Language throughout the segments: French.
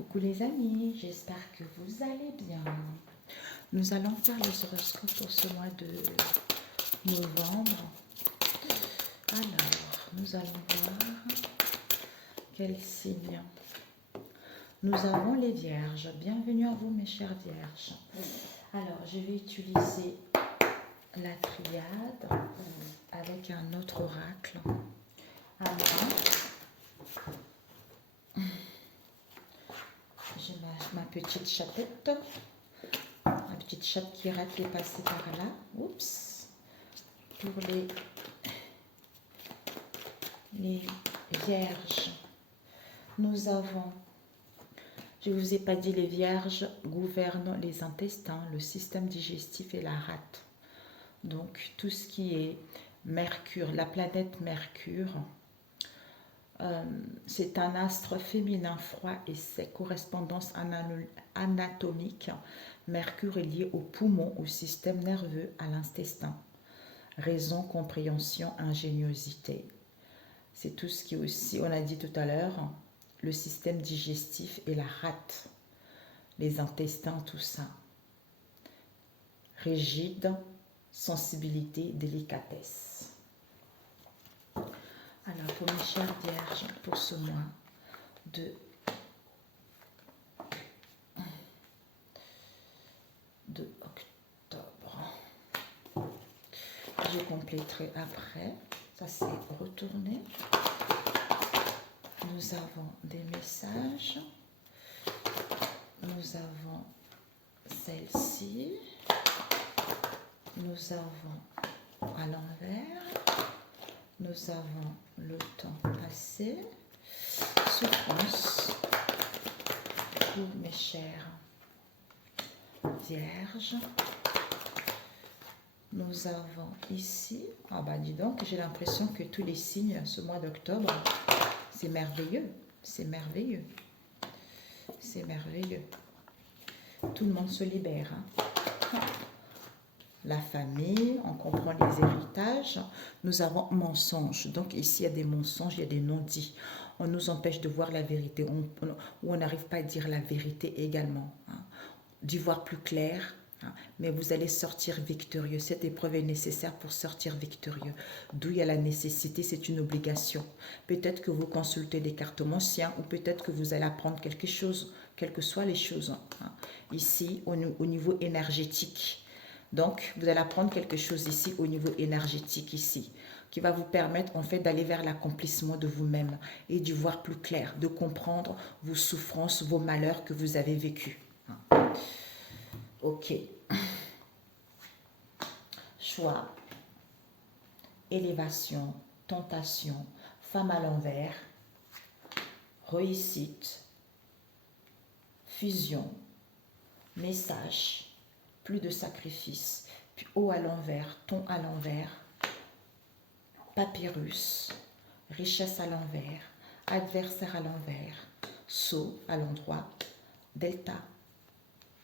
Coucou les amis, j'espère que vous allez bien. Nous allons faire les horoscopes pour ce mois de novembre. Alors, nous allons voir quel signe. Nous avons les vierges. Bienvenue à vous mes chères vierges. Alors, je vais utiliser la triade avec un autre oracle. Alors, j'ai ma petite chatette. Ma petite chatte qui rate de passer par là. Oups. Pour les vierges, nous avons, je ne vous ai pas dit, les vierges gouvernent les intestins, le système digestif et la rate. Donc tout ce qui est Mercure, la planète Mercure, c'est un astre féminin froid et sec, correspondance anatomique. Mercure est lié au poumon, au système nerveux, à l'intestin. Raison, compréhension, ingéniosité. C'est tout ce qui est aussi, on a dit tout à l'heure, le système digestif et la rate, les intestins, tout ça. Rigide, sensibilité, délicatesse. Alors, pour mes chères vierges, pour ce mois de octobre, je compléterai après. Ça, c'est retourné. Nous avons des messages. Nous avons celle-ci. Nous avons à l'envers. Nous avons le temps passé. Souffrance pour mes chères vierges. Nous avons ici, ah bah dis donc, j'ai l'impression que tous les signes ce mois d'octobre, c'est merveilleux, c'est merveilleux, c'est merveilleux. Tout le monde se libère. Hein. La famille, on comprend les héritages. Nous avons mensonges. Donc ici, il y a des mensonges, il y a des non-dits. On nous empêche de voir la vérité, ou on n'arrive pas à dire la vérité également. Hein. D'y voir plus clair. Mais vous allez sortir victorieux. Cette épreuve est nécessaire pour sortir victorieux. D'où il y a la nécessité, c'est une obligation. Peut-être que vous consultez des cartomanciens ou peut-être que vous allez apprendre quelque chose, quelles que soient les choses. Ici, au niveau énergétique. Donc, vous allez apprendre quelque chose ici au niveau énergétique ici, qui va vous permettre en fait d'aller vers l'accomplissement de vous-même et d'y voir plus clair, de comprendre vos souffrances, vos malheurs que vous avez vécus. Ok. Choix, élévation, tentation, femme à l'envers, réussite, fusion, message, plus de sacrifice, puis haut à l'envers, ton à l'envers, papyrus, richesse à l'envers, adversaire à l'envers, saut à l'endroit, delta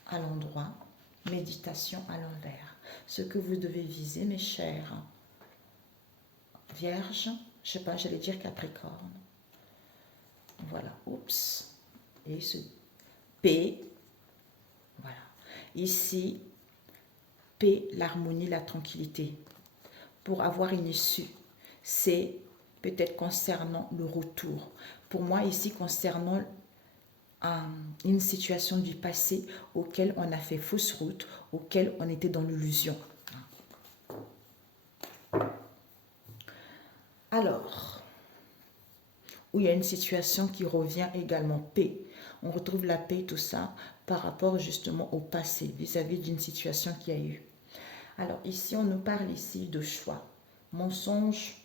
à l'endroit, méditation à l'envers. Ce que vous devez viser, mes chers vierges, je sais pas, j'allais dire Capricorne. Voilà, oups. Et ce P, voilà. Ici, P, l'harmonie, la tranquillité. Pour avoir une issue, c'est peut-être concernant le retour. Pour moi, ici, concernant une situation du passé auquel on a fait fausse route, auquel on était dans l'illusion. Alors, où il y a une situation qui revient également, paix. On retrouve la paix, tout ça, par rapport justement au passé, vis-à-vis d'une situation qu'il y a eu. Alors ici, on nous parle ici de choix. Mensonge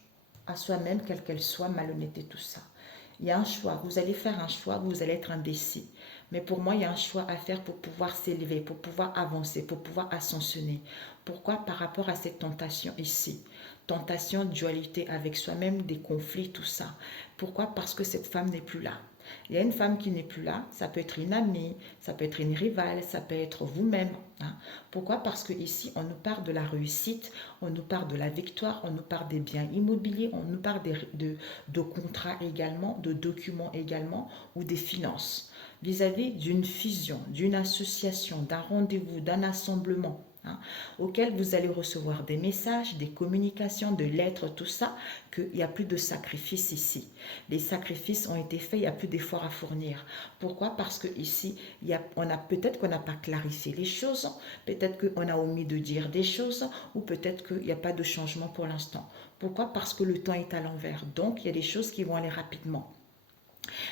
à soi-même, quelle qu'elle soit, malhonnêteté, tout ça. Il y a un choix, vous allez faire un choix, vous allez être indécis. Mais pour moi, il y a un choix à faire pour pouvoir s'élever, pour pouvoir avancer, pour pouvoir ascensionner. Pourquoi? Par rapport à cette tentation ici. Tentation, dualité avec soi-même, des conflits, tout ça. Pourquoi? Parce que cette femme n'est plus là. Il y a une femme qui n'est plus là, ça peut être une amie, ça peut être une rivale, ça peut être vous-même. Hein. Pourquoi? Parce que ici, on nous parle de la réussite, on nous parle de la victoire, on nous parle des biens immobiliers, on nous parle de contrats également, de documents également, ou des finances. vis-à-vis d'une fusion, d'une association, d'un rendez-vous, d'un assemblement, hein, auquel vous allez recevoir des messages, des communications, de lettres, tout ça, qu'il n'y a plus de sacrifices ici. Les sacrifices ont été faits, il n'y a plus d'efforts à fournir. Pourquoi? Parce que ici, peut-être qu'on n'a pas clarifié les choses, peut-être qu'on a omis de dire des choses, ou peut-être qu'il n'y a pas de changement pour l'instant. Pourquoi? Parce que le temps est à l'envers. Donc, il y a des choses qui vont aller rapidement.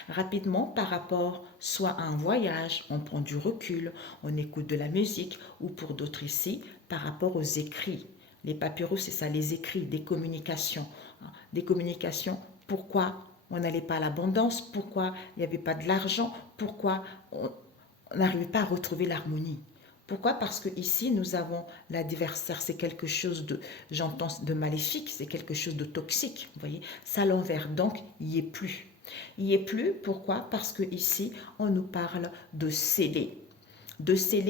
Rapidement par rapport soit à un voyage, on prend du recul, on écoute de la musique, ou pour d'autres ici, par rapport aux écrits. Les papyrus, c'est ça, les écrits, des communications. Des communications, pourquoi on n'allait pas à l'abondance, pourquoi il n'y avait pas de l'argent, pourquoi on n'arrivait pas à retrouver l'harmonie. Pourquoi? Parce que ici nous avons l'adversaire, c'est quelque chose de, j'entends, de maléfique, c'est quelque chose de toxique, vous voyez, ça à l'envers, donc il n'y est plus. Il n'y est plus, pourquoi? Parce que ici on nous parle de sceller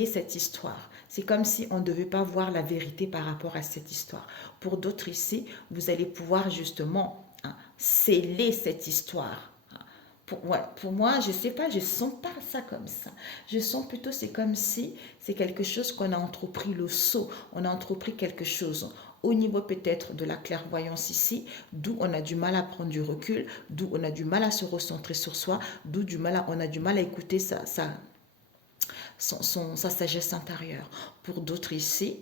cette histoire. C'est comme si on ne devait pas voir la vérité par rapport à cette histoire. Pour d'autres ici, vous allez pouvoir justement sceller cette histoire. Pour moi, je ne sais pas, je ne sens pas ça comme ça. Je sens plutôt, c'est comme si c'est quelque chose qu'on a entrepris le saut, on a entrepris quelque chose. Au niveau peut-être de la clairvoyance ici, d'où on a du mal à prendre du recul, d'où on a du mal à se recentrer sur soi, d'où on a du mal à écouter sa sagesse intérieure. Pour d'autres ici,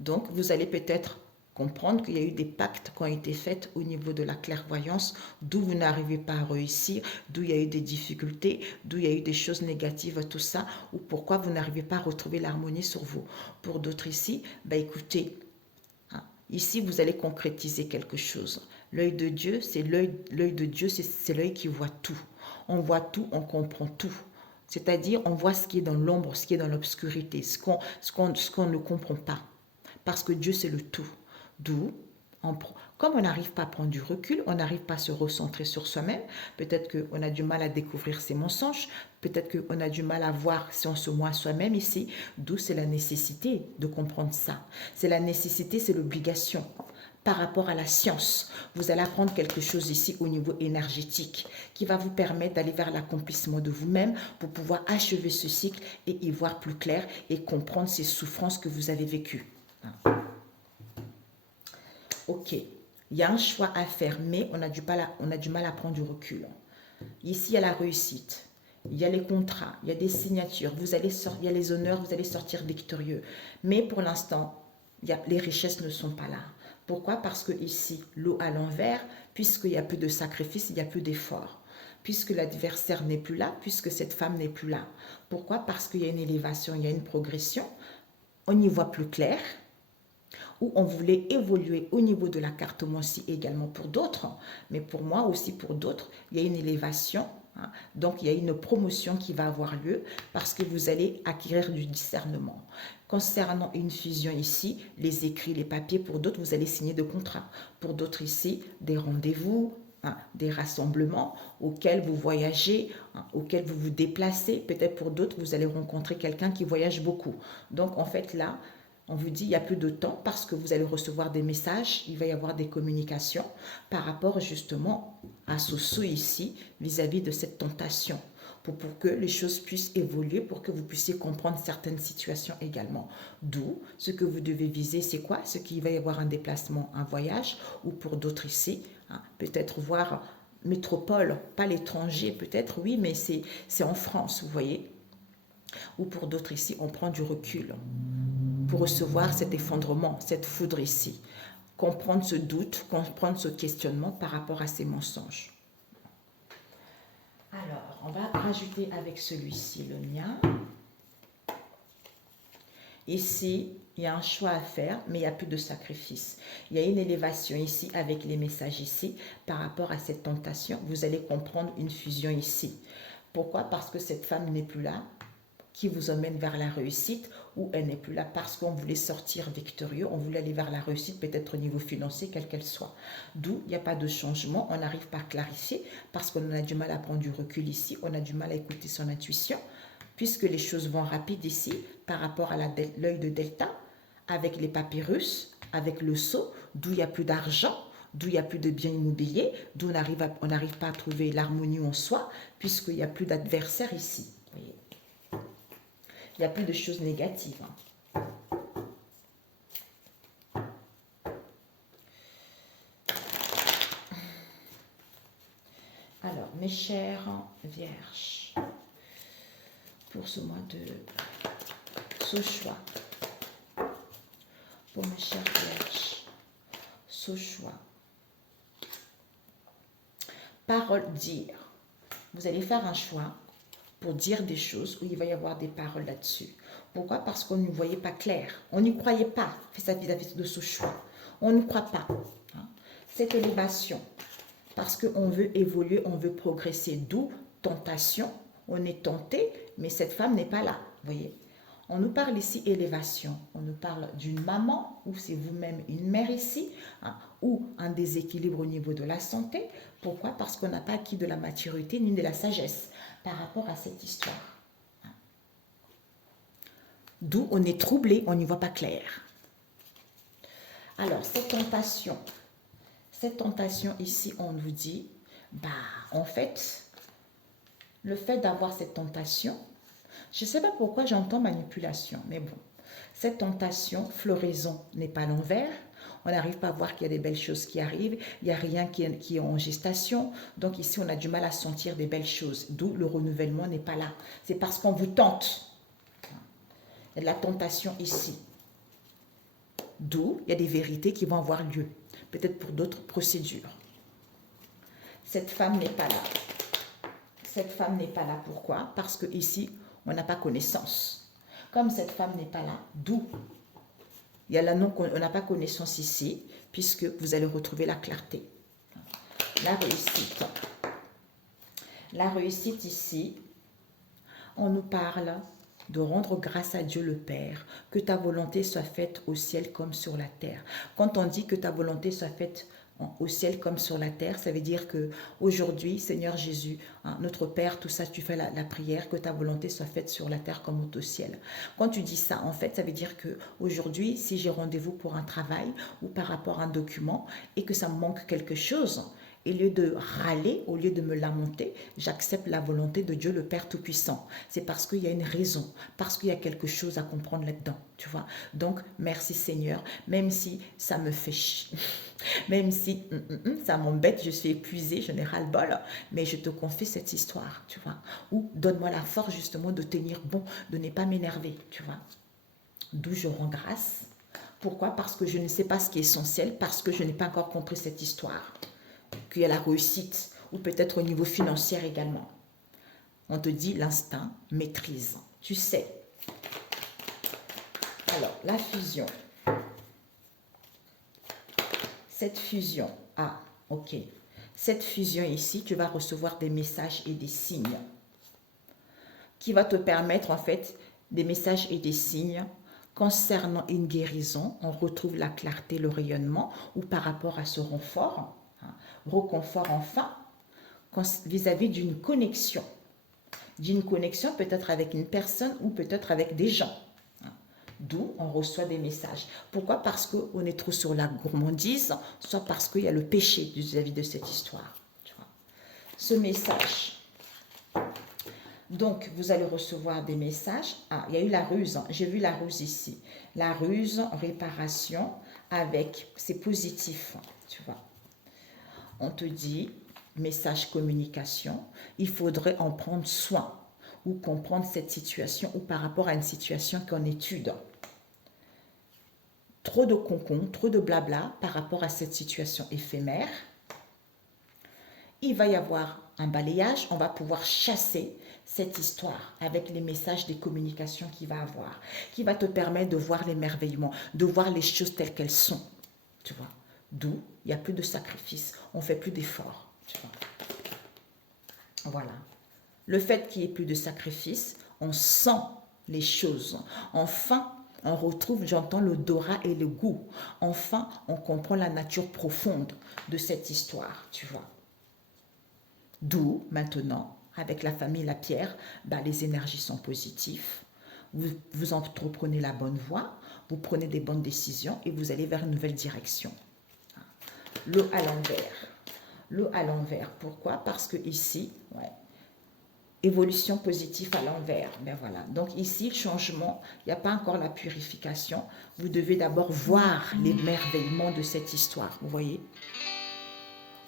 donc vous allez peut-être comprendre qu'il y a eu des pactes qui ont été faits au niveau de la clairvoyance, d'où vous n'arrivez pas à réussir, d'où il y a eu des difficultés, d'où il y a eu des choses négatives, tout ça, ou pourquoi vous n'arrivez pas à retrouver l'harmonie sur vous. Pour d'autres ici, écoutez, ici vous allez concrétiser quelque chose. L'œil de Dieu, c'est l'œil qui voit tout. On voit tout, on comprend tout. C'est-à-dire, on voit ce qui est dans l'ombre, ce qui est dans l'obscurité, ce qu'on ne comprend pas. Parce que Dieu, c'est le tout. D'où, comme on n'arrive pas à prendre du recul, on n'arrive pas à se recentrer sur soi-même, peut-être qu'on a du mal à découvrir ses mensonges, peut-être qu'on a du mal à voir si on se ment à soi-même ici, d'où c'est la nécessité de comprendre ça. C'est la nécessité, c'est l'obligation. Par rapport à la science, vous allez apprendre quelque chose ici au niveau énergétique qui va vous permettre d'aller vers l'accomplissement de vous-même pour pouvoir achever ce cycle et y voir plus clair et comprendre ces souffrances que vous avez vécues. Ok, il y a un choix à faire, mais on a du mal à prendre du recul. Ici, il y a la réussite, il y a les contrats, il y a des signatures, il y a les honneurs, vous allez sortir victorieux. Mais pour l'instant, les richesses ne sont pas là. Pourquoi? Parce que ici, l'eau à l'envers, puisqu'il n'y a plus de sacrifice, il n'y a plus d'effort. Puisque l'adversaire n'est plus là, puisque cette femme n'est plus là. Pourquoi? Parce qu'il y a une élévation, il y a une progression. On y voit plus clair. Ou on voulait évoluer au niveau de la cartomancie également pour d'autres. Mais pour moi aussi, pour d'autres, il y a une élévation. Donc, il y a une promotion qui va avoir lieu parce que vous allez acquérir du discernement. Concernant une fusion ici, les écrits, les papiers, pour d'autres, vous allez signer de contrats. Pour d'autres ici, des rendez-vous, des rassemblements auxquels vous voyagez, auxquels vous vous déplacez. Peut-être pour d'autres, vous allez rencontrer quelqu'un qui voyage beaucoup. Donc, en fait, là, on vous dit il n'y a plus de temps parce que vous allez recevoir des messages, il va y avoir des communications par rapport justement à ce souhait ici vis-à-vis de cette tentation pour que les choses puissent évoluer, pour que vous puissiez comprendre certaines situations également. D'où ce que vous devez viser, c'est quoi? Ce qu'il va y avoir un déplacement, un voyage, ou pour d'autres ici, peut-être voir métropole, pas l'étranger peut-être, oui, mais c'est en France, vous voyez. Ou pour d'autres ici, on prend du recul pour recevoir cet effondrement, cette foudre ici. Comprendre ce doute, comprendre ce questionnement par rapport à ces mensonges. Alors, on va rajouter avec celui-ci le mien. Ici, il y a un choix à faire, mais il n'y a plus de sacrifice. Il y a une élévation ici avec les messages ici par rapport à cette tentation. Vous allez comprendre une fusion ici. Pourquoi? Parce que cette femme n'est plus là, qui vous emmène vers la réussite, ou elle n'est plus là parce qu'on voulait sortir victorieux, on voulait aller vers la réussite, peut-être au niveau financier, quelle qu'elle soit. D'où il n'y a pas de changement, on n'arrive pas à clarifier parce qu'on a du mal à prendre du recul ici, on a du mal à écouter son intuition, puisque les choses vont rapide ici par rapport à l'œil de delta, avec les papyrus, avec le sceau, d'où il n'y a plus d'argent, d'où il n'y a plus de biens immobiliers, d'où on n'arrive pas à trouver l'harmonie en soi, puisqu'il n'y a plus d'adversaire ici. voyez. Il n'y a plus de choses négatives. Hein. Alors, mes chers vierges, pour ce mois de Sochua, pour mes chers vierges, Sochua, parole dire. Vous allez faire un choix pour dire des choses où il va y avoir des paroles là-dessus. Pourquoi? Parce qu'on ne voyait pas clair. On n'y croyait pas vis-à-vis de ce choix. On ne croit pas. Hein. Cette élévation, parce qu'on veut évoluer, on veut progresser. D'où tentation. On est tenté, mais cette femme n'est pas là. Vous voyez? On nous parle ici élévation. On nous parle d'une maman, ou c'est vous-même une mère ici, hein, ou un déséquilibre au niveau de la santé. Pourquoi? Parce qu'on n'a pas acquis de la maturité ni de la sagesse par rapport à cette histoire. Hein. D'où on est troublé, on n'y voit pas clair. Alors, cette tentation ici, on nous dit, bah, en fait, le fait d'avoir cette tentation, je ne sais pas pourquoi j'entends manipulation, mais bon, cette tentation, floraison n'est pas l'envers. On n'arrive pas à voir qu'il y a des belles choses qui arrivent, il n'y a rien qui est en gestation. Donc ici, on a du mal à sentir des belles choses, d'où le renouvellement n'est pas là. C'est parce qu'on vous tente. Il y a de la tentation ici. D'où il y a des vérités qui vont avoir lieu, peut-être pour d'autres procédures. Cette femme n'est pas là. Cette femme n'est pas là. Pourquoi? Parce que ici, on n'a pas connaissance. Comme cette femme n'est pas là, d'où il y a l'anneau qu'on n'a pas connaissance ici, puisque vous allez retrouver la clarté. La réussite. La réussite ici, on nous parle de rendre grâce à Dieu le Père, que ta volonté soit faite au ciel comme sur la terre. Quand on dit que ta volonté soit faite au ciel comme sur la terre, ça veut dire que aujourd'hui, Seigneur Jésus, hein, notre Père, tout ça, tu fais la prière, que ta volonté soit faite sur la terre comme au ciel. Quand tu dis ça, en fait, ça veut dire que aujourd'hui, si j'ai rendez-vous pour un travail ou par rapport à un document et que ça me manque quelque chose, au lieu de râler, au lieu de me lamenter, j'accepte la volonté de Dieu le Père Tout-Puissant. C'est parce qu'il y a une raison, parce qu'il y a quelque chose à comprendre là-dedans, tu vois. Donc, merci Seigneur, même si ça me fait chier, même si ça m'embête, je suis épuisée, je n'ai ras-le-bol, mais je te confie cette histoire, tu vois. Ou donne-moi la force justement de tenir bon, de ne pas m'énerver, tu vois. D'où je rends grâce. Pourquoi? Parce que je ne sais pas ce qui est essentiel, parce que je n'ai pas encore compris cette histoire. Qu'il y a la réussite, ou peut-être au niveau financier également. On te dit l'instinct maîtrise. Tu sais. Alors, la fusion. Cette fusion, ah, ok. Cette fusion ici, tu vas recevoir des messages et des signes qui va te permettre, en fait, des messages et des signes concernant une guérison. On retrouve la clarté, le rayonnement, ou par rapport à ce renfort, reconfort enfin, vis-à-vis d'une connexion. D'une connexion peut-être avec une personne ou peut-être avec des gens. D'où on reçoit des messages. Pourquoi? Parce qu'on est trop sur la gourmandise, soit parce qu'il y a le péché vis-à-vis de cette histoire. Tu vois. Ce message. Donc, vous allez recevoir des messages. Ah, il y a eu la ruse. J'ai vu la ruse ici. La ruse, réparation, avec, c'est positif, tu vois. On te dit, message communication, il faudrait en prendre soin ou comprendre cette situation ou par rapport à une situation qu'on étude. Trop de concon, trop de blabla par rapport à cette situation éphémère. Il va y avoir un balayage, on va pouvoir chasser cette histoire avec les messages des communications qu'il va avoir, qui va te permettre de voir l'émerveillement, de voir les choses telles qu'elles sont, tu vois. D'où il n'y a plus de sacrifice, on ne fait plus d'efforts, tu vois. Voilà. Le fait qu'il n'y ait plus de sacrifice, on sent les choses. Enfin, on retrouve, j'entends l'odorat et le goût. Enfin, on comprend la nature profonde de cette histoire, tu vois. D'où, maintenant, avec la famille Lapierre, bah, les énergies sont positives. Vous entreprenez la bonne voie, vous prenez des bonnes décisions et vous allez vers une nouvelle direction. L'eau à l'envers. L'eau à l'envers. Pourquoi? Parce que ici, ouais, Évolution positive à l'envers. Ben voilà. Donc ici, changement, il n'y a pas encore la purification. Vous devez d'abord voir l'émerveillement de cette histoire. Vous voyez?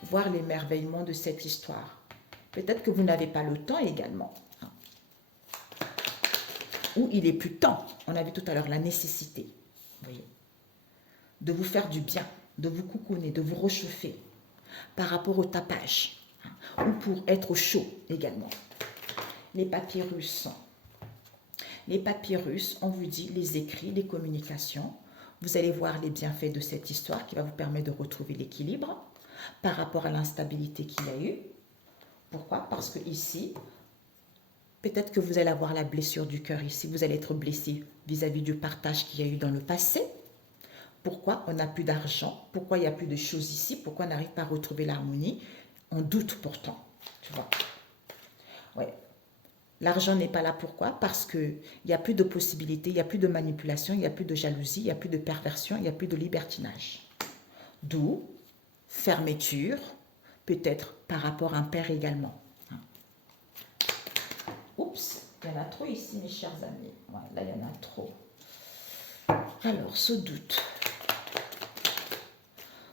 Voir l'émerveillement de cette histoire. Peut-être que vous n'avez pas le temps également. Ou il est plus temps. On a vu tout à l'heure la nécessité. Vous voyez? De vous faire du bien, de vous coucouner, de vous réchauffer par rapport au tapage. Ou pour être au chaud également. Les papyrus. Les papyrus, on vous dit les écrits, les communications. Vous allez voir les bienfaits de cette histoire qui va vous permettre de retrouver l'équilibre par rapport à l'instabilité qu'il a eue. Pourquoi? Parce que ici, peut-être que vous allez avoir la blessure du cœur ici. Vous allez être blessé vis-à-vis du partage qu'il y a eu dans le passé. Pourquoi on n'a plus d'argent? Pourquoi il n'y a plus de choses ici? Pourquoi on n'arrive pas à retrouver l'harmonie? On doute pourtant, tu vois. Ouais. L'argent n'est pas là, pourquoi? Parce qu'il n'y a plus de possibilités, il n'y a plus de manipulation, il n'y a plus de jalousie, il n'y a plus de perversion, il n'y a plus de libertinage. D'où fermeture, peut-être par rapport à un père également. Oups, il y en a trop ici, mes chers amis. Ouais, là, il y en a trop. Alors, ce doute.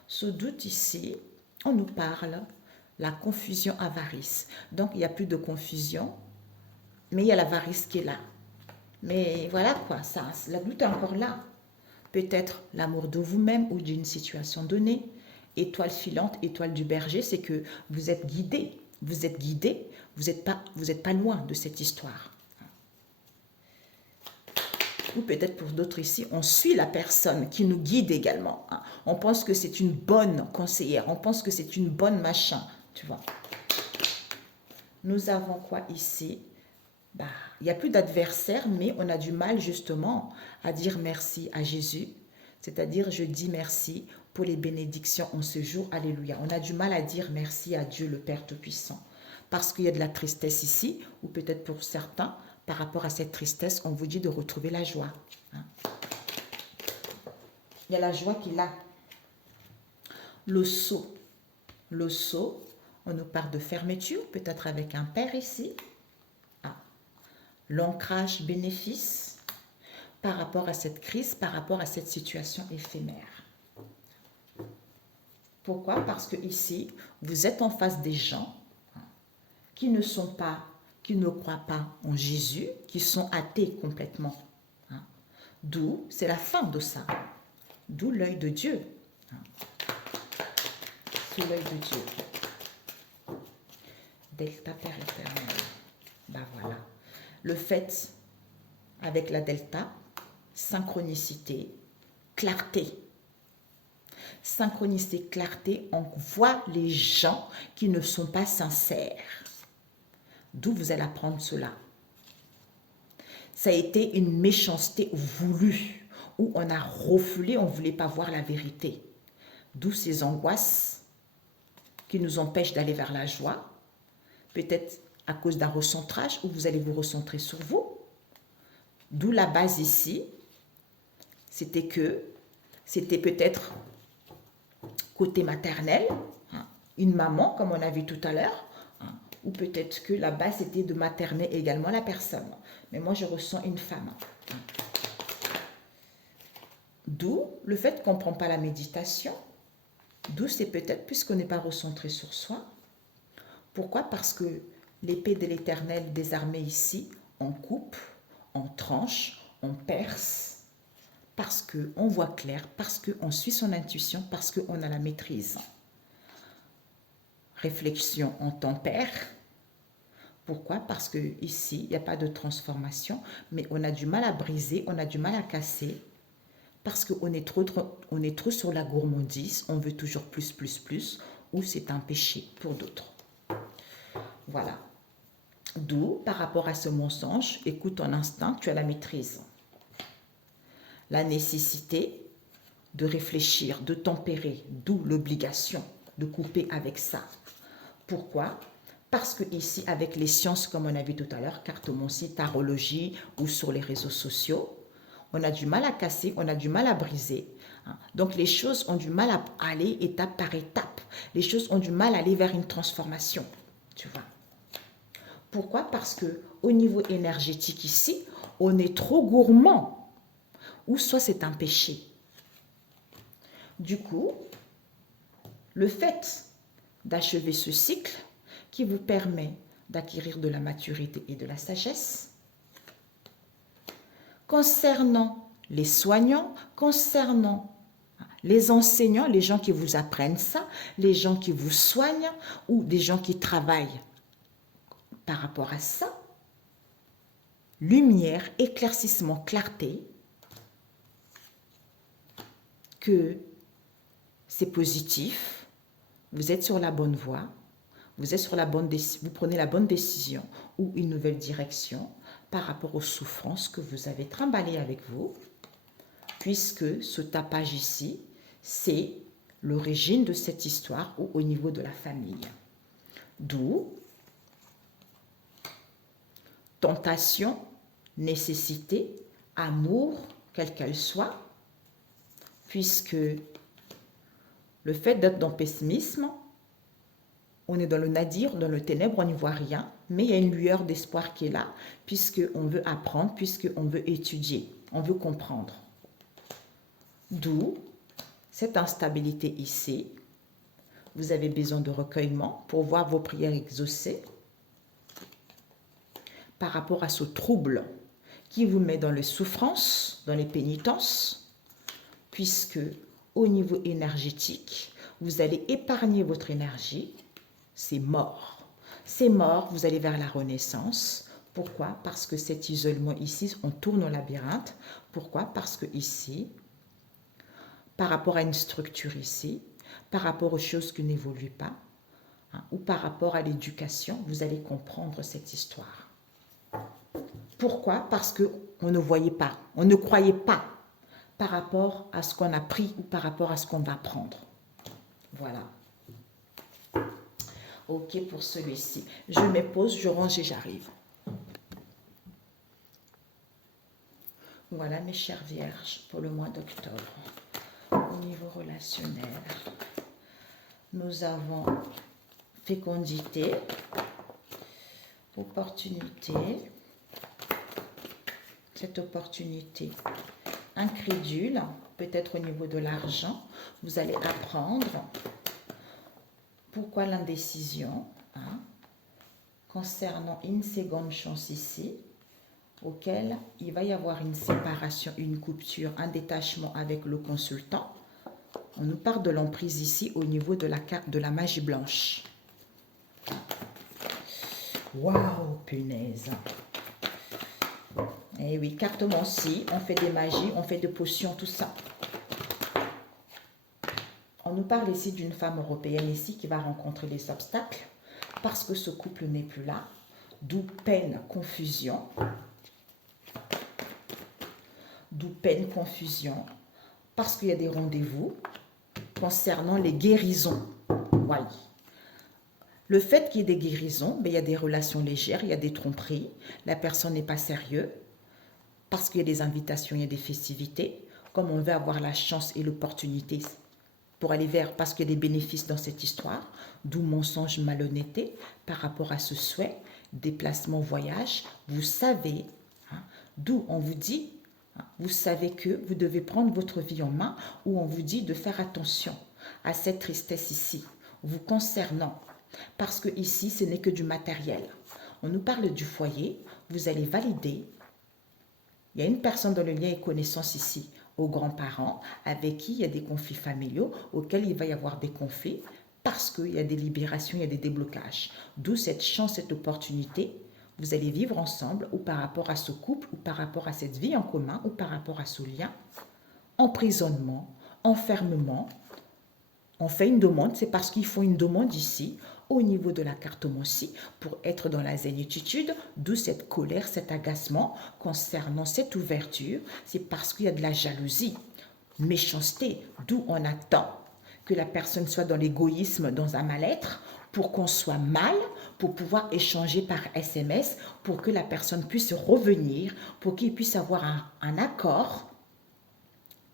Ce doute ici, on nous parle la confusion avarice. Donc, il n'y a plus de confusion, mais il y a l'avarice qui est là. Mais voilà quoi, ça, la doute est encore là. Peut-être l'amour de vous-même ou d'une situation donnée. Étoile filante, étoile du berger, c'est que vous êtes guidé. Vous êtes guidé, vous n'êtes pas loin de cette histoire. Ou peut-être pour d'autres ici, on suit la personne qui nous guide également. On pense que c'est une bonne conseillère, on pense que c'est une bonne machin, tu vois. Nous avons quoi ici? Il n'y a plus d'adversaire, mais on a du mal justement à dire merci à Jésus. C'est-à-dire, je dis merci pour les bénédictions en ce jour. Alléluia. On a du mal à dire merci à Dieu, le Père Tout-Puissant. Parce qu'il y a de la tristesse ici, ou peut-être pour certains, par rapport à cette tristesse, on vous dit de retrouver la joie. Il y a la joie qu'il a. Le sceau. Le sceau, on nous parle de fermeture, peut-être avec un père ici. L'ancrage bénéfice par rapport à cette crise, par rapport à cette situation éphémère. Pourquoi? Parce que ici, vous êtes en face des gens qui ne croient pas en Jésus, qui sont athées complètement. D'où, c'est la fin de ça. D'où l'œil de Dieu. Sous l'œil de Dieu. Delta Père éternel. Voilà. Le fait, avec la delta, synchronicité, clarté. Synchronicité, clarté, on voit les gens qui ne sont pas sincères. D'où vous allez apprendre cela? Ça a été une méchanceté voulue, où on a refoulé, on ne voulait pas voir la vérité. D'où ces angoisses qui nous empêchent d'aller vers la joie. Peut-être à cause d'un recentrage, où vous allez vous recentrer sur vous. D'où la base ici, c'était peut-être côté maternel, une maman, comme on a vu tout à l'heure, ou peut-être que la base était de materner également la personne. Mais moi, je ressens une femme. D'où le fait qu'on ne prend pas la méditation, d'où c'est peut-être puisqu'on n'est pas recentré sur soi. Pourquoi? Parce que l'épée de l'Éternel des armées ici, on coupe, on tranche, on perce, parce qu'on voit clair, parce qu'on suit son intuition, parce qu'on a la maîtrise. Réflexion, on tempère. Pourquoi? Parce que ici, il n'y a pas de transformation, mais on a du mal à briser, on a du mal à casser, parce qu'on est trop sur la gourmandise, on veut toujours plus, ou c'est un péché pour d'autres. Voilà. D'où, par rapport à ce mensonge, écoute ton instinct, tu as la maîtrise. La nécessité de réfléchir, de tempérer, d'où l'obligation de couper avec ça. Pourquoi? Parce que ici, avec les sciences, comme on a vu tout à l'heure, cartomancie, tarologie ou sur les réseaux sociaux, on a du mal à casser, on a du mal à briser. Donc les choses ont du mal à aller étape par étape. Les choses ont du mal à aller vers une transformation. Tu vois? Pourquoi? Parce que au niveau énergétique ici, on est trop gourmand. Ou soit c'est un péché. Du coup, le fait d'achever ce cycle qui vous permet d'acquérir de la maturité et de la sagesse, concernant les soignants, concernant les enseignants, les gens qui vous apprennent ça, les gens qui vous soignent ou des gens qui travaillent par rapport à ça, lumière, éclaircissement, clarté, que c'est positif, vous êtes sur la bonne voie, vous êtes sur la bonne vous prenez la bonne décision ou une nouvelle direction par rapport aux souffrances que vous avez trimballées avec vous, puisque ce tapage ici, c'est l'origine de cette histoire ou au niveau de la famille. D'où tentation, nécessité, amour, quelle qu'elle soit, puisque le fait d'être dans le pessimisme, on est dans le nadir, dans le ténèbre, on n'y voit rien, mais il y a une lueur d'espoir qui est là, puisqu'on veut apprendre, puisqu'on veut étudier, on veut comprendre. D'où cette instabilité ici. Vous avez besoin de recueillement pour voir vos prières exaucées par rapport à ce trouble qui vous met dans les souffrances, dans les pénitences, puisque au niveau énergétique, vous allez épargner votre énergie. C'est mort. C'est mort, vous allez vers la renaissance. Pourquoi? Parce que cet isolement ici, on tourne au labyrinthe. Pourquoi? Parce que ici, par rapport à une structure ici, par rapport aux choses qui n'évoluent pas, ou par rapport à l'éducation, vous allez comprendre cette histoire. Pourquoi? Parce qu'on ne voyait pas, on ne croyait pas par rapport à ce qu'on a pris ou par rapport à ce qu'on va prendre. Voilà. Ok pour celui-ci. Je me pose, je range et j'arrive. Voilà mes chères vierges pour le mois d'octobre. Au niveau relationnel, nous avons fécondité, opportunité, cette opportunité incrédule, peut-être au niveau de l'argent, vous allez apprendre pourquoi l'indécision, concernant une seconde chance ici, auquel il va y avoir une séparation, une coupure, un détachement avec le consultant. On nous parle de l'emprise ici au niveau de la carte de la magie blanche. Waouh, punaise! Eh oui, cartomancie, on fait des magies, on fait des potions, tout ça. On nous parle ici d'une femme européenne ici qui va rencontrer des obstacles parce que ce couple n'est plus là, d'où peine, confusion. D'où peine, confusion, parce qu'il y a des rendez-vous concernant les guérisons. Oui. Le fait qu'il y ait des guérisons, il y a des relations légères, il y a des tromperies, la personne n'est pas sérieuse, parce qu'il y a des invitations, il y a des festivités, comme on veut avoir la chance et l'opportunité pour aller vers, parce qu'il y a des bénéfices dans cette histoire, d'où mensonge, malhonnêteté, par rapport à ce souhait, déplacement, voyage, vous savez, d'où on vous dit, vous savez que vous devez prendre votre vie en main, ou on vous dit de faire attention à cette tristesse ici, vous concernant, parce que ici, ce n'est que du matériel. On nous parle du foyer, vous allez valider. Il y a une personne dans le lien et connaissance ici, aux grands-parents, avec qui il y a des conflits familiaux, auxquels il va y avoir des conflits, parce qu'il y a des libérations, il y a des déblocages. D'où cette chance, cette opportunité. Vous allez vivre ensemble, ou par rapport à ce couple, ou par rapport à cette vie en commun, ou par rapport à ce lien. Emprisonnement, enfermement. On fait une demande, c'est parce qu'il faut une demande ici, au niveau de la cartomancie, pour être dans la zénitude, d'où cette colère, cet agacement concernant cette ouverture. C'est parce qu'il y a de la jalousie, méchanceté, d'où on attend que la personne soit dans l'égoïsme, dans un mal-être, pour qu'on soit mal, pour pouvoir échanger par SMS, pour que la personne puisse revenir, pour qu'il puisse avoir un accord,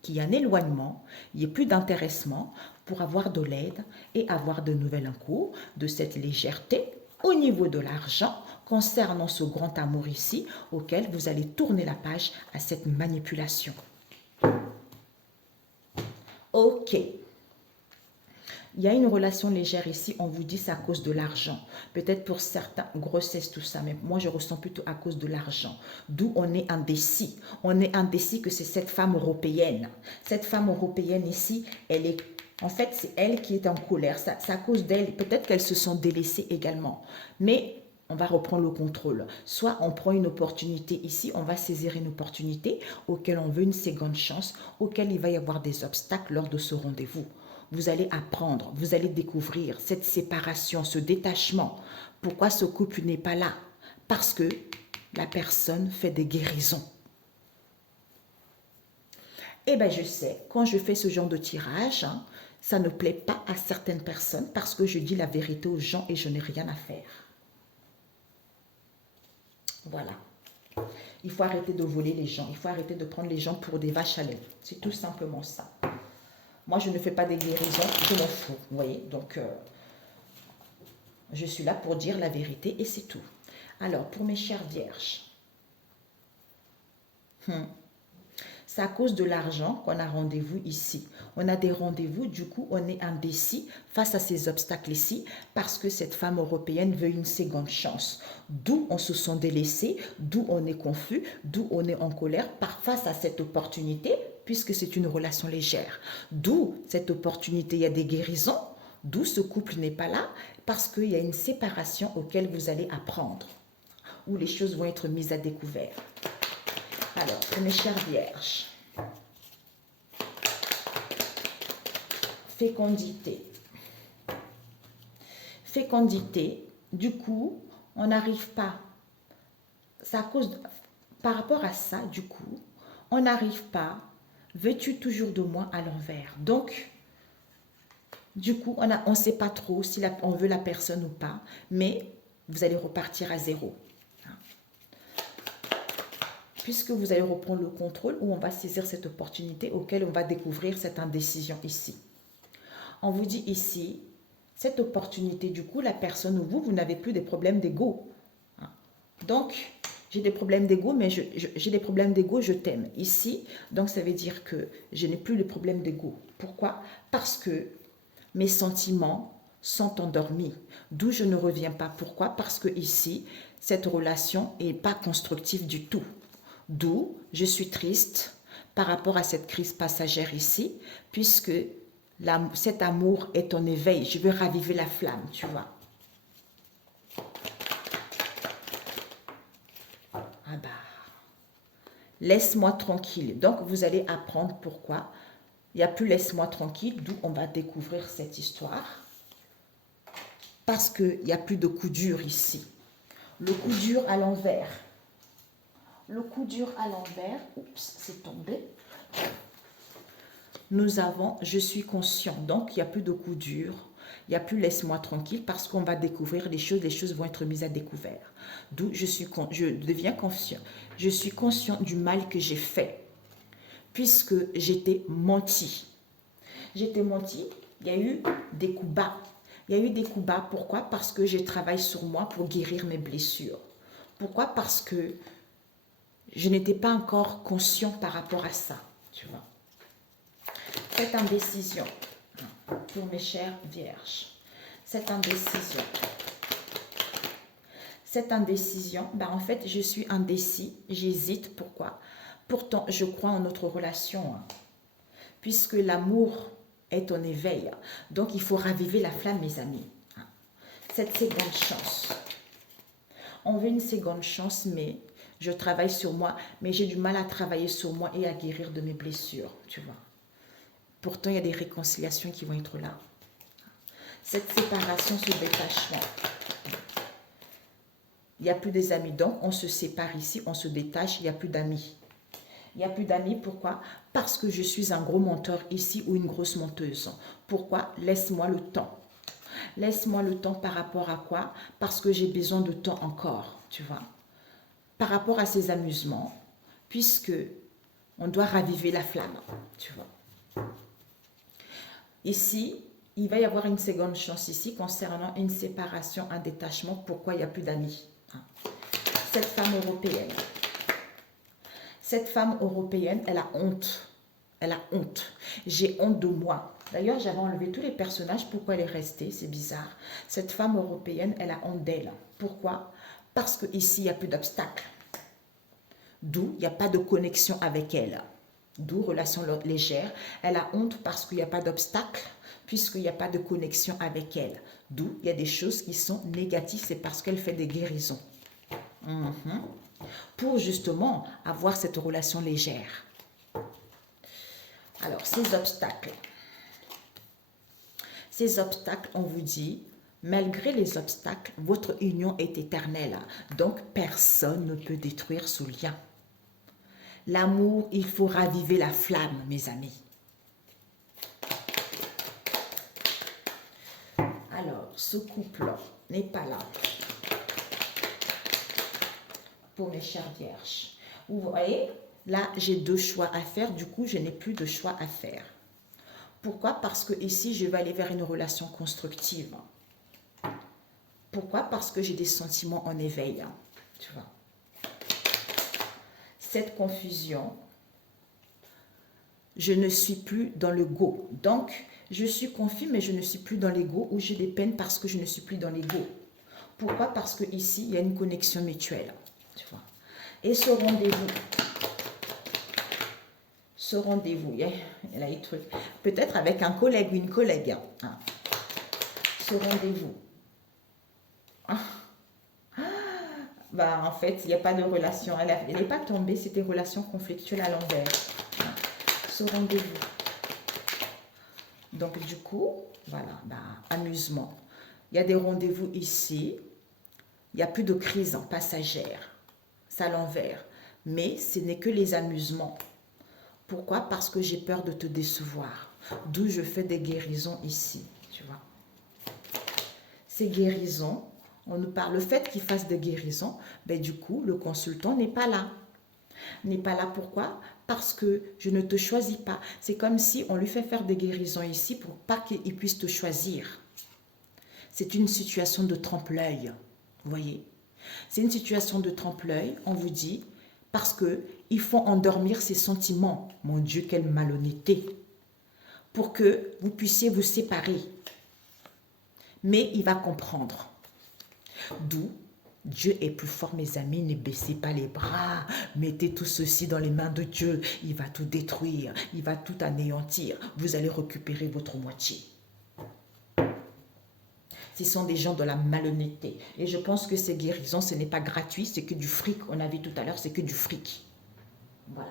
qu'il y ait un éloignement, il n'y ait plus d'intéressement, pour avoir de l'aide et avoir de nouvelles en cours, de cette légèreté au niveau de l'argent, concernant ce grand amour ici, auquel vous allez tourner la page à cette manipulation. Ok. Il y a une relation légère ici, on vous dit c'est à cause de l'argent. Peut-être pour certains, grossesse, tout ça, mais moi je ressens plutôt à cause de l'argent. D'où on est indécis. On est indécis que c'est cette femme européenne. Cette femme européenne ici, elle est... En fait, c'est elle qui est en colère. C'est à cause d'elle. Peut-être qu'elles se sont délaissées également. Mais on va reprendre le contrôle. Soit on prend une opportunité ici, on va saisir une opportunité auquel on veut une seconde chance, auquel il va y avoir des obstacles lors de ce rendez-vous. Vous allez apprendre, vous allez découvrir cette séparation, ce détachement. Pourquoi ce couple n'est pas là? Parce que la personne fait des guérisons. Eh bien, je sais, quand je fais ce genre de tirage, ça ne plaît pas à certaines personnes parce que je dis la vérité aux gens et je n'ai rien à faire. Voilà. Il faut arrêter de voler les gens. Il faut arrêter de prendre les gens pour des vaches à lait. C'est tout simplement ça. Moi, je ne fais pas des guérisons, je m'en fous, vous voyez. Donc, je suis là pour dire la vérité et c'est tout. Alors, pour mes chères vierges, c'est à cause de l'argent qu'on a rendez-vous ici. On a des rendez-vous, du coup, on est indécis face à ces obstacles ici parce que cette femme européenne veut une seconde chance. D'où on se sent délaissé, d'où on est confus, d'où on est en colère face à cette opportunité puisque c'est une relation légère. D'où cette opportunité, il y a des guérisons, d'où ce couple n'est pas là parce qu'il y a une séparation auquel vous allez apprendre, où les choses vont être mises à découvert. Alors, pour mes chères vierges, fécondité. Fécondité, du coup, on n'arrive pas, c'est à cause, par rapport à ça, du coup, on n'arrive pas, veux-tu toujours de moi à l'envers. Donc, du coup, on ne sait pas trop si on veut la personne ou pas, mais vous allez repartir à zéro. Puisque vous allez reprendre le contrôle où on va saisir cette opportunité auquel on va découvrir cette indécision ici. On vous dit ici, cette opportunité, du coup, la personne ou vous n'avez plus des problèmes d'ego. Donc, j'ai des problèmes d'ego, mais j'ai des problèmes d'ego, je t'aime. Ici, donc ça veut dire que je n'ai plus de problème d'ego. Pourquoi? Parce que mes sentiments sont endormis. D'où je ne reviens pas. Pourquoi? Parce que ici, cette relation n'est pas constructive du tout. D'où je suis triste par rapport à cette crise passagère ici, puisque cet amour est en éveil. Je veux raviver la flamme, tu vois. Ah bah, laisse-moi tranquille. Donc, vous allez apprendre pourquoi. Il n'y a plus laisse-moi tranquille, d'où on va découvrir cette histoire. Parce qu'il n'y a plus de coup dur ici. Le coup dur à l'envers. Le coup dur à l'envers, oups, c'est tombé. Nous avons, je suis conscient, donc il n'y a plus de coup dur, il n'y a plus laisse-moi tranquille parce qu'on va découvrir les choses vont être mises à découvert. D'où je deviens conscient. Je suis conscient du mal que j'ai fait, puisque j'étais menti. J'étais menti, il y a eu des coups bas. Il y a eu des coups bas, pourquoi? Parce que je travaille sur moi pour guérir mes blessures. Pourquoi? Parce que je n'étais pas encore conscient par rapport à ça, tu vois. Cette indécision, pour mes chères vierges, cette indécision, ben en fait, je suis indécis, j'hésite, pourquoi? Pourtant, je crois en notre relation, puisque l'amour est en éveil. Donc, il faut raviver la flamme, mes amis. Cette seconde chance. On veut une seconde chance, mais je travaille sur moi, mais j'ai du mal à travailler sur moi et à guérir de mes blessures, tu vois. Pourtant, il y a des réconciliations qui vont être là. Cette séparation, ce détachement. Il n'y a plus des amis. Donc, on se sépare ici, on se détache, il n'y a plus d'amis. Il n'y a plus d'amis, pourquoi? Parce que je suis un gros menteur ici ou une grosse menteuse. Pourquoi? Laisse-moi le temps. Laisse-moi le temps par rapport à quoi? Parce que j'ai besoin de temps encore, tu vois. Par rapport à ces amusements, puisque on doit raviver la flamme, tu vois. Ici, il va y avoir une seconde chance ici concernant une séparation, un détachement. Pourquoi il n'y a plus d'amis? Cette femme européenne. Cette femme européenne, elle a honte. Elle a honte. J'ai honte de moi. D'ailleurs, j'avais enlevé tous les personnages. Pourquoi elle est restée? C'est bizarre. Cette femme européenne, elle a honte d'elle. Pourquoi? Parce qu'ici, il n'y a plus d'obstacles. D'où il n'y a pas de connexion avec elle. D'où relation légère. Elle a honte parce qu'il n'y a pas d'obstacle, puisqu'il n'y a pas de connexion avec elle. D'où il y a des choses qui sont négatives. C'est parce qu'elle fait des guérisons. Pour justement avoir cette relation légère. Alors, ces obstacles, on vous dit, malgré les obstacles, votre union est éternelle. Donc, personne ne peut détruire ce lien. L'amour, il faut raviver la flamme, mes amis. Alors, ce couple n'est pas là. Pour mes chères vierges. Vous voyez, là, j'ai 2 choix à faire. Du coup, je n'ai plus de choix à faire. Pourquoi? Parce que ici, je vais aller vers une relation constructive. Pourquoi? Parce que j'ai des sentiments en éveil. Tu vois. Cette confusion, je ne suis plus dans le go. Donc, je suis confus, mais je ne suis plus dans l'ego, ou j'ai des peines parce que je ne suis plus dans l'ego. Pourquoi? Parce que ici, il y a une connexion mutuelle. Tu vois. Et ce rendez-vous, il a des trucs. Peut-être avec un collègue ou une collègue. Hein. Ce rendez-vous. Bah, en fait, il n'y a pas de relation. Elle n'est pas tombée, c'était relation conflictuelle à l'envers. Hein. Ce rendez-vous. Donc, du coup, voilà, bah, amusement. Il y a des rendez-vous ici. Il n'y a plus de crise passagère. C'est à l'envers. Mais ce n'est que les amusements. Pourquoi? Parce que j'ai peur de te décevoir. D'où je fais des guérisons ici. Tu vois. Ces guérisons, on nous parle, le fait qu'il fasse des guérisons, ben du coup, le consultant n'est pas là. N'est pas là pourquoi? Parce que je ne te choisis pas. C'est comme si on lui fait faire des guérisons ici pour pas qu'il puisse te choisir. C'est une situation de trompe-l'œil. Vous voyez? C'est une situation de trompe-l'œil, on vous dit, parce qu'il faut endormir ses sentiments. Mon Dieu, quelle malhonnêteté. Pour que vous puissiez vous séparer. Mais il va comprendre. D'où Dieu est plus fort, mes amis. Ne baissez pas les bras. Mettez tout ceci dans les mains de Dieu. Il va tout détruire. Il va tout anéantir. Vous allez récupérer votre moitié. Ce sont des gens de la malhonnêteté. Et je pense que ces guérisons, ce n'est pas gratuit, c'est que du fric. On a vu tout à l'heure, c'est que du fric. Voilà.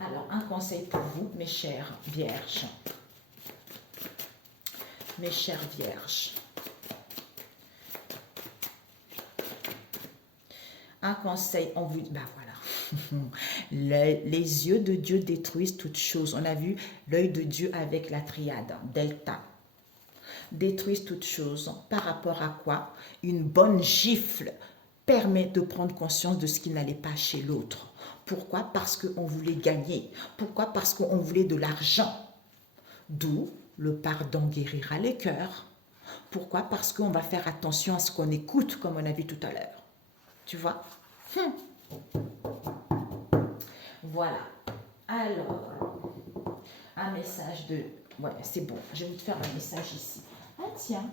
Alors, un conseil pour vous, mes chères vierges. Mes chères vierges. Un conseil, on vous dit, ben voilà. Les yeux de Dieu détruisent toutes choses. On a vu l'œil de Dieu avec la triade, delta. Détruisent toutes choses. Par rapport à quoi? Une bonne gifle permet de prendre conscience de ce qui n'allait pas chez l'autre. Pourquoi? Parce qu'on voulait gagner. Pourquoi? Parce qu'on voulait de l'argent. D'où le pardon guérira les cœurs. Pourquoi? Parce qu'on va faire attention à ce qu'on écoute, comme on a vu tout à l'heure. Tu vois? Voilà. Alors, un message de... Ouais, c'est bon. Je vais te faire un message ici. Ah tiens,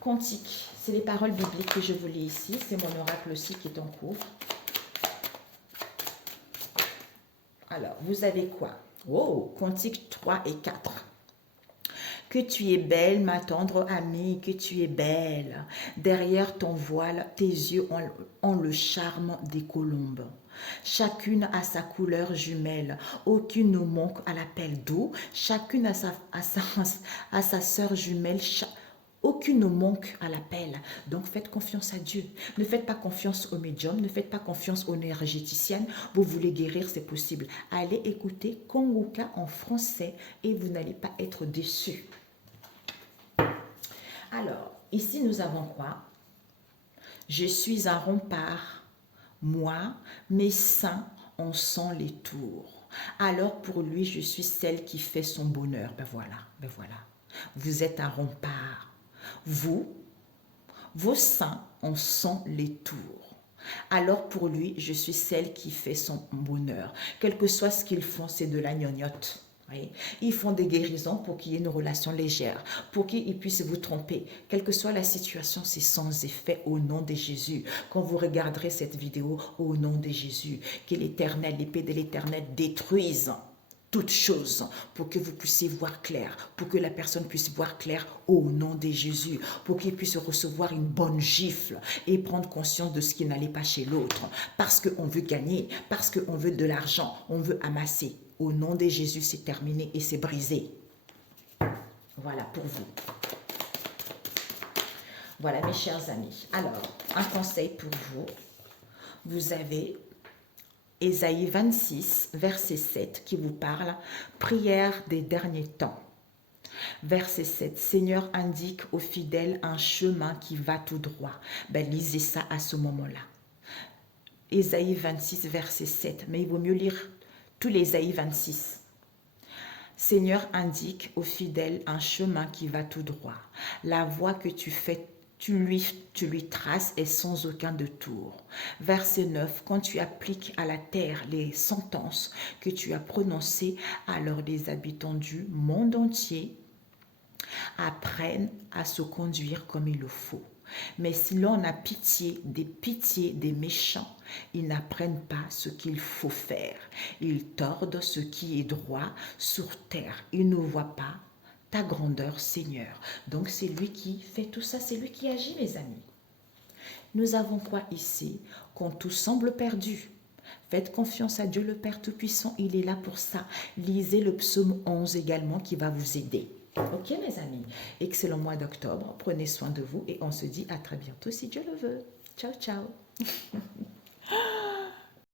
Quantique. C'est les paroles bibliques que je vous lis ici. C'est mon oracle aussi qui est en cours. Alors, vous avez quoi? Oh, Quantique 3 et 4. Que tu es belle, ma tendre amie, que tu es belle. Derrière ton voile, tes yeux ont le charme des colombes. Chacune a sa couleur jumelle, aucune ne manque à l'appel d'eau. Chacune a sa sœur jumelle, aucune ne manque à l'appel. Donc faites confiance à Dieu. Ne faites pas confiance aux médiums, ne faites pas confiance aux énergéticiennes. Vous voulez guérir, c'est possible. Allez écouter Kongoka en français et vous n'allez pas être déçus. Alors, ici nous avons quoi? Je suis un rempart. Moi, mes seins en sont les tours. Alors pour lui, je suis celle qui fait son bonheur. Ben voilà, ben voilà. Vous êtes un rempart. Vous, vos seins on sent les tours. Alors pour lui, je suis celle qui fait son bonheur. Quel que soit ce qu'ils font, c'est de la gnognotte. Oui. Ils font des guérisons pour qu'il y ait une relation légère, pour qu'ils puissent vous tromper. Quelle que soit la situation, c'est sans effet au nom de Jésus. Quand vous regarderez cette vidéo, au nom de Jésus, que l'Éternel, l'épée de l'Éternel détruise toutes choses pour que vous puissiez voir clair, pour que la personne puisse voir clair au nom de Jésus, pour qu'il puisse recevoir une bonne gifle et prendre conscience de ce qui n'allait pas chez l'autre, parce qu'on veut gagner, parce qu'on veut de l'argent, on veut amasser. Au nom de Jésus, c'est terminé et c'est brisé. Voilà pour vous. Voilà mes chers amis. Alors, un conseil pour vous. Vous avez Ésaïe 26, verset 7 qui vous parle, prière des derniers temps. Verset 7, Seigneur indique aux fidèles un chemin qui va tout droit. Ben, lisez ça à ce moment-là. Ésaïe 26, verset 7, mais il vaut mieux lire tous les Ésaïe 26. Seigneur indique aux fidèles un chemin qui va tout droit. La voie que tu fais, tu lui traces est sans aucun détour. Verset 9. Quand tu appliques à la terre les sentences que tu as prononcées, alors les habitants du monde entier apprennent à se conduire comme il le faut. Mais si l'on a pitié des méchants, ils n'apprennent pas ce qu'il faut faire. Ils tordent ce qui est droit sur terre. Ils ne voient pas ta grandeur, Seigneur. Donc c'est lui qui fait tout ça, c'est lui qui agit, mes amis. Nous avons quoi ici? Quand tout semble perdu, faites confiance à Dieu le Père Tout-Puissant, il est là pour ça. Lisez le psaume 11 également qui va vous aider. Ok mes amis, excellent mois d'octobre, prenez soin de vous et on se dit à très bientôt si Dieu le veut. Ciao ciao.